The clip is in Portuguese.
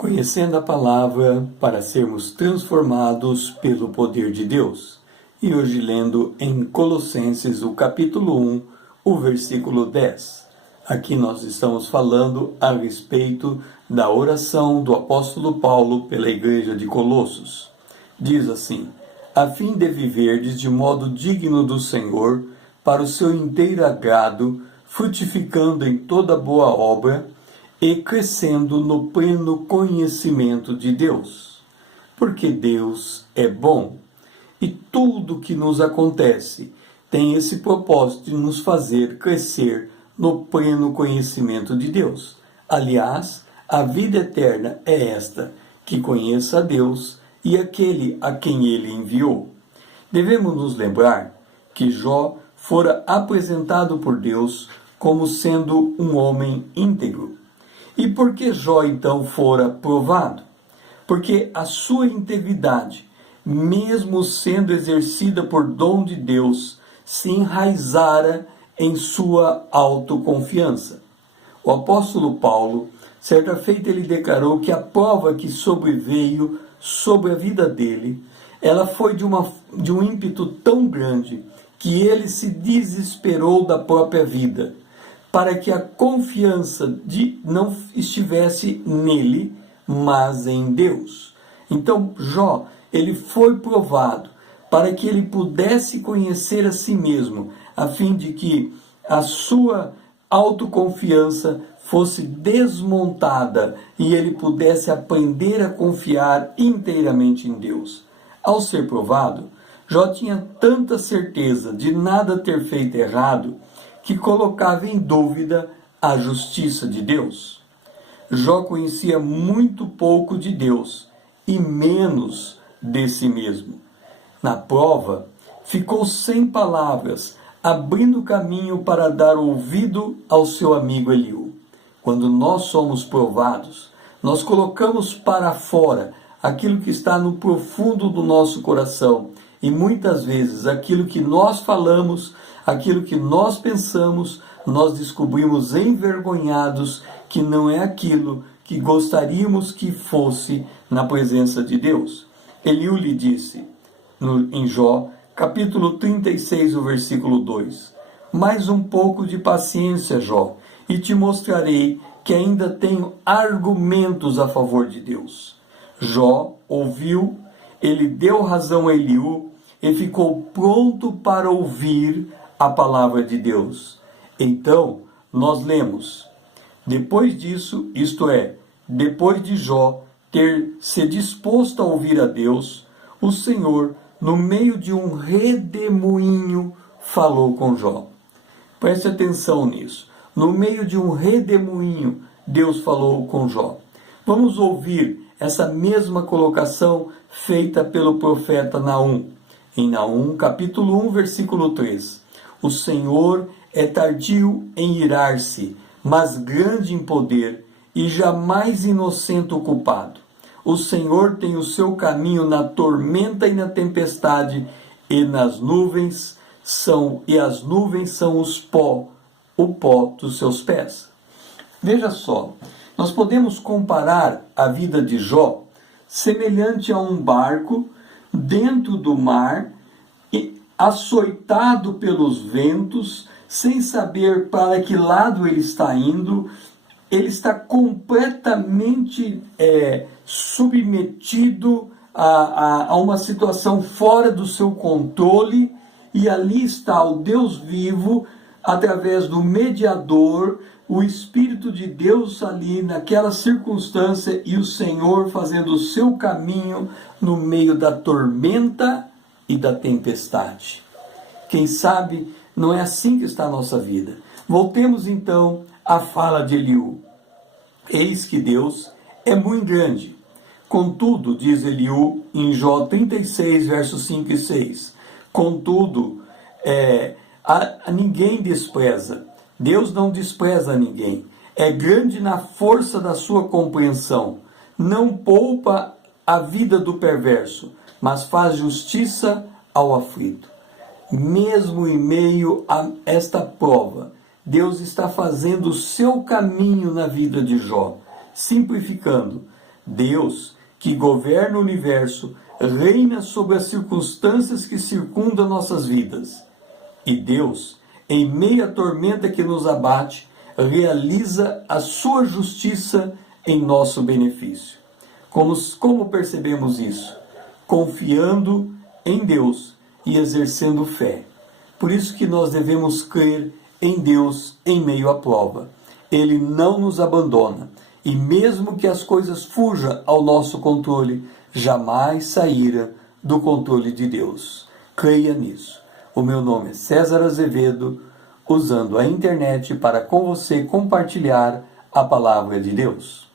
Conhecendo a palavra para sermos transformados pelo poder de Deus. E hoje lendo em Colossenses, o capítulo 1, o versículo 10. Aqui nós estamos falando a respeito da oração do apóstolo Paulo pela igreja de Colossos. Diz assim: a fim de viverdes de modo digno do Senhor, para o seu inteiro agrado, frutificando em toda boa obra, e crescendo no pleno conhecimento de Deus. Porque Deus é bom, e tudo que nos acontece tem esse propósito de nos fazer crescer no pleno conhecimento de Deus. Aliás, a vida eterna é esta, que conheça a Deus e aquele a quem Ele enviou. Devemos nos lembrar que Jó fora apresentado por Deus como sendo um homem íntegro. E por que Jó então fora provado? Porque a sua integridade, mesmo sendo exercida por dom de Deus, se enraizara em sua autoconfiança. O apóstolo Paulo, certa feita, ele declarou que a prova que sobreveio sobre a vida dele, ela foi de um ímpeto tão grande que ele se desesperou da própria vida, para que a confiança não estivesse nele, mas em Deus. Então, Jó, ele foi provado para que ele pudesse conhecer a si mesmo, a fim de que a sua autoconfiança fosse desmontada e ele pudesse aprender a confiar inteiramente em Deus. Ao ser provado, Jó tinha tanta certeza de nada ter feito errado, que colocava em dúvida a justiça de Deus. Jó conhecia muito pouco de Deus e menos de si mesmo. Na prova, ficou sem palavras, abrindo caminho para dar ouvido ao seu amigo Eliú. Quando nós somos provados, nós colocamos para fora aquilo que está no profundo do nosso coração, e muitas vezes aquilo que nós falamos, aquilo que nós pensamos, nós descobrimos envergonhados que não é aquilo que gostaríamos que fosse na presença de Deus. Eliú lhe disse, em Jó, capítulo 36, o versículo 2, mais um pouco de paciência, Jó, e te mostrarei que ainda tenho argumentos a favor de Deus. Jó ouviu, ele deu razão a Eliú e ficou pronto para ouvir a palavra de Deus. Então, nós lemos, depois disso, isto é, depois de Jó ter se disposto a ouvir a Deus, o Senhor, no meio de um redemoinho, falou com Jó. Preste atenção nisso. No meio de um redemoinho, Deus falou com Jó. Vamos ouvir essa mesma colocação feita pelo profeta Naum. Em Naum, capítulo 1, versículo 3. O Senhor é tardio em irar-se, mas grande em poder, e jamais inocente o culpado. O Senhor tem o seu caminho na tormenta e na tempestade, e as nuvens são o pó dos seus pés. Veja só, nós podemos comparar a vida de Jó semelhante a um barco dentro do mar, açoitado pelos ventos, sem saber para que lado ele está indo. Ele está completamente submetido a uma situação fora do seu controle, e ali está o Deus vivo, através do mediador, o Espírito de Deus ali naquela circunstância, e o Senhor fazendo o seu caminho no meio da tormenta e da tempestade. Quem sabe não é assim que está a nossa vida. Voltemos então à fala de Eliú. Eis que Deus é muito grande. Contudo, diz Eliú em Jó 36, versos 5 e 6, contudo, a ninguém despreza. Deus não despreza ninguém. É grande na força da sua compreensão. Não poupa a vida do perverso, mas faz justiça ao aflito. Mesmo em meio a esta prova, Deus está fazendo o seu caminho na vida de Jó, simplificando, Deus, que governa o universo, reina sobre as circunstâncias que circundam nossas vidas. E Deus, em meio à tormenta que nos abate, realiza a sua justiça em nosso benefício. Como percebemos isso? Confiando em Deus e exercendo fé. Por isso que nós devemos crer em Deus em meio à prova. Ele não nos abandona. E mesmo que as coisas fujam ao nosso controle, jamais saíram do controle de Deus. Creia nisso. O meu nome é César Azevedo, usando a internet para com você compartilhar a palavra de Deus.